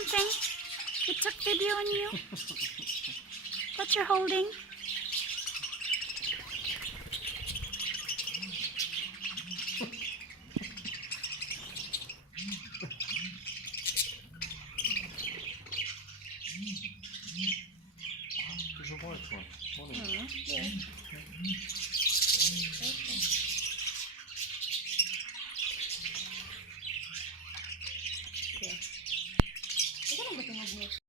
something. It took video on you. What you're holding? There's a white one. Yeah.